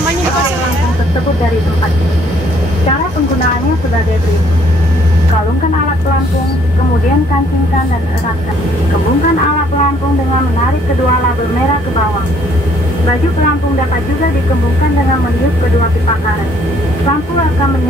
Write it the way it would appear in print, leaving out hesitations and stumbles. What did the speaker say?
namanya dikasih pelampung tersebut dari tempatnya. Cara penggunaannya sebagai berikut. Kalungkan alat pelampung, kemudian kancingkan dan eratkan. Kembungkan alat pelampung dengan menarik kedua label merah ke bawah. Baju pelampung dapat juga dikembungkan dengan meniup kedua pipa karet. Lampu akan menyala